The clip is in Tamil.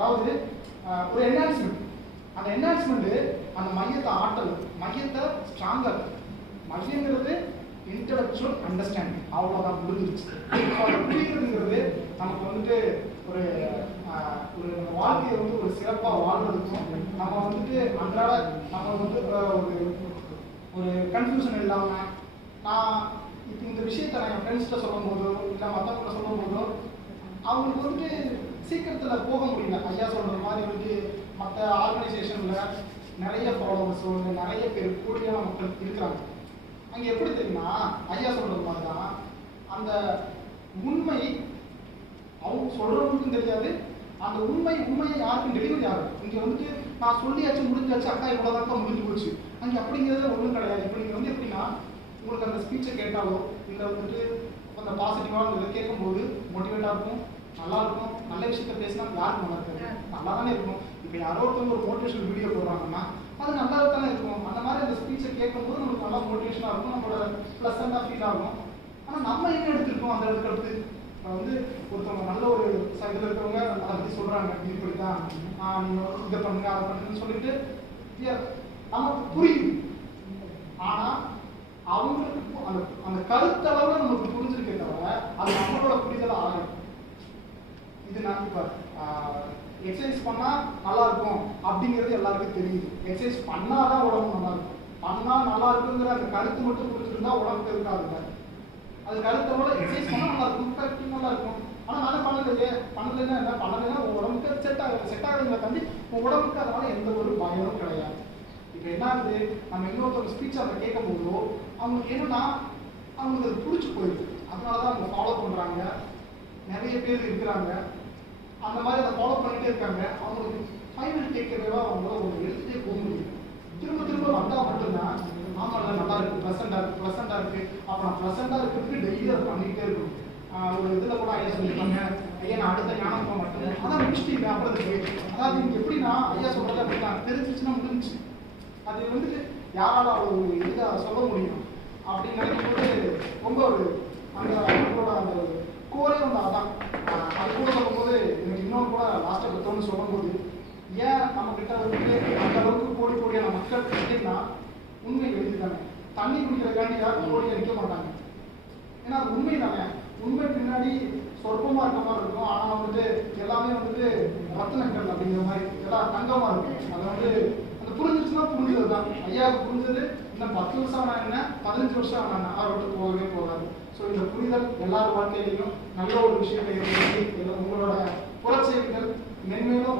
அதாவது ஒரு என்ஹான்ஸ்மெண்ட். அந்த என்ஹான்ஸ்மெண்ட் அந்த மையத்தை ஆற்றல், மையத்தை ஸ்ட்ராங்கர். மையங்கிறது இன்டெலெக்சுவல் அண்டர்ஸ்டாண்டிங், அவ்வளோதான், முடிஞ்சிருச்சு. அதை புரியுறதுங்கிறது நமக்கு வந்துட்டு ஒரு ஒரு வாழ்க்கையை வந்து ஒரு சிறப்பாக வாழ்றதுக்கும் நம்ம வந்துட்டு அன்றாட நம்ம வந்து ஒரு கன்ஃபியூஷன் இல்லாமல் நான் இப்போ இந்த விஷயத்தை நான் என் ஃப்ரெண்ட்ஸ்கிட்ட சொல்லும் போதோ இல்லை மற்றவங்களை சொல்லும் போதோ அவங்களுக்கு வந்துட்டு சீக்கிரத்தில் போக முடியல. ஐயா சொல்கிற மாதிரி வந்து மற்ற ஆர்கனைசேஷனில் நிறைய ஃபாலோவர்ஸோ இல்லை நிறைய பேர் கூடியான மக்கள் இருக்கிறாங்க. அங்கே எப்படி தெரியுமா, ஐயா சொல்கிறது மாதிரி தான் அந்த உண்மை அவங்க சொல்கிறவங்களுக்கும் தெரியாது. அந்த உண்மையை யாருக்கும் டெலிவரி ஆகும். இங்கே வந்துட்டு நான் சொல்லியாச்சு முடிஞ்சாச்சு, அக்கா இவ்வளோதாக்கா முடிஞ்சு போச்சு. அங்கே அப்படிங்கிறது ஒன்றும் கிடையாது. இப்போ நீங்கள் வந்து எப்படின்னா உங்களுக்கு அந்த ஸ்பீச்சை கேட்டாலோ இல்லை வந்துட்டு அந்த பாசிட்டிவாக இதை கேட்கும்போது மோட்டிவேட்டாக இருக்கும், நல்லா இருக்கும். நல்ல விஷயத்த பேசினா யாருக்கு நல்லா இருக்காது, நல்லா தானே இருக்கும். இப்போ யாரோ ஒருத்தவங்க ஒரு மோட்டிவேஷனல் வீடியோ போடுறாங்கன்னா அது நல்லா தானே இருக்கும். அந்த மாதிரி அந்த ஸ்பீச்சை கேட்கும்போது நமக்கு நல்லா மோட்டிவேஷனாக இருக்கும், நம்மளோட ப்ளசண்டாக ஃபீல் ஆகும். ஆனால் நம்ம என்ன எடுத்துருக்கோம் அந்த இடத்துக்கு அடுத்து வந்து ஒருத்தவங்க நல்ல ஒரு இதில் இருக்கிறவங்க அதை பற்றி சொல்கிறாங்க, இப்படி தான் நீங்கள் இதை பண்ணுங்க அதை பண்ணுங்கன்னு சொல்லிட்டு நமக்கு புரியுது. ஆனால் அவங்களுக்கு அந்த அந்த கருத்தளவில் நமக்கு புரிஞ்சிருக்கே தவிர அது நம்மளோட புரிதலை ஆகும். இது நான் இப்போ எக்ஸசைஸ் பண்ணால் நல்லா இருக்கும் அப்படிங்கிறது எல்லாருக்கும் தெரியுது. எக்ஸசைஸ் பண்ணாதான் உடம்பு நல்லா இருக்கும். பண்ணால் நல்லா இருக்குங்கிற அந்த கருத்து மட்டும் புரிஞ்சுருந்தா உடம்புக்கு இருக்காதுங்க. அது கருத்தோட எக்ஸசைஸ் பண்ணால் நல்லா இருக்கும், கரெக்டாக நல்லா இருக்கும். ஆனால் நானே பண்ணலையே, பண்ணலைன்னா என்ன, பண்ணலைன்னா உங்கள் உடம்புக்கு செட் ஆகுதுங்களை தாண்டி உங்கள் உடம்புக்கு அதனால எந்த ஒரு பயமும் கிடையாது. இப்போ என்ன ஆகுது, நம்ம இன்னொருத்தவங்க ஸ்பீச் அதை கேட்கும் போதோ அவங்களுக்கு என்னன்னா அவங்களுக்கு அது பிடிச்சி போயிடுது. அதனால தான் அவங்க ஃபாலோ பண்ணுறாங்க, நிறைய பேர் இருக்கிறாங்க. அந்த மாதிரி அதை ஃபாலோ பண்ணிகிட்டே இருக்காங்க. அவங்களுக்கு ஃபைனல் டேக்கவேவாக அவங்களால ஒரு எடுத்துகிட்டே போக முடியும். திரும்ப திரும்ப வந்தால் மட்டும்தான் ஆமாம் நல்லா இருக்குது, ப்ளசண்டாக இருக்குது. அப்போ நான் ப்ளசண்டாக இருக்கிறதுக்கு டெய்லி அதை பண்ணிகிட்டே இருக்கணும். ஒரு இதில் கூட ஐயா சொல்லியிருக்காங்க, ஐயா நான் அடுத்த ஞானம் போக மாட்டேன், அதான் முடிச்சுட்டு அப்புறம் அது போயிடுச்சு. அதாவது இங்கே எப்படின்னா ஐயா சொல்கிறது அப்படின்னா தெரிஞ்சிச்சுன்னா முடிஞ்சிச்சு. அது வந்துட்டு யாரால ஒரு இதாக சொல்ல முடியும் அப்படின்னு நினைக்கும்போது ரொம்ப ஒரு அந்த அவங்களோட அந்த கோரே வந்து அதான். அது கூட சொல்லும்போது எனக்கு இன்னொன்று கூட லாஸ்ட்டாக பத்தோன்னு சொல்லும்போது ஏன் நம்மக்கிட்ட வந்துட்டு அந்த அளவுக்கு கோடியான மக்கள் பார்த்தீங்கன்னா உண்மை எழுதிதானே. தண்ணி குடிக்கிறதுக்காண்டி யாரும் கோடி அடிக்க மாட்டாங்க. ஏன்னா அது உண்மை தானே. உண்மை பின்னாடி சொற்பமாக இருக்க மாதிரி இருக்கும். ஆனால் வந்துட்டு எல்லாமே வந்துட்டு ரத்தினங்கள் அப்படிங்கிற மாதிரி எல்லாம் தங்கமாக இருக்கும். அதை வந்து அந்த புரிஞ்சிச்சுன்னா புரிஞ்சது தான். ஐயாவுக்கு புரிஞ்சது இன்னும் 10 வருஷம் ஆனால் என்ன, 15 வருஷம் ஆனால் அதை விட்டு போகவே போகாது. ஸோ இந்த புரிதல் எல்லார் வாழ்க்கையிலையும் நல்ல ஒரு விஷயத்தை ஏற்படுத்தி உங்களோட புறச்செயல்கள் மென்மேலும்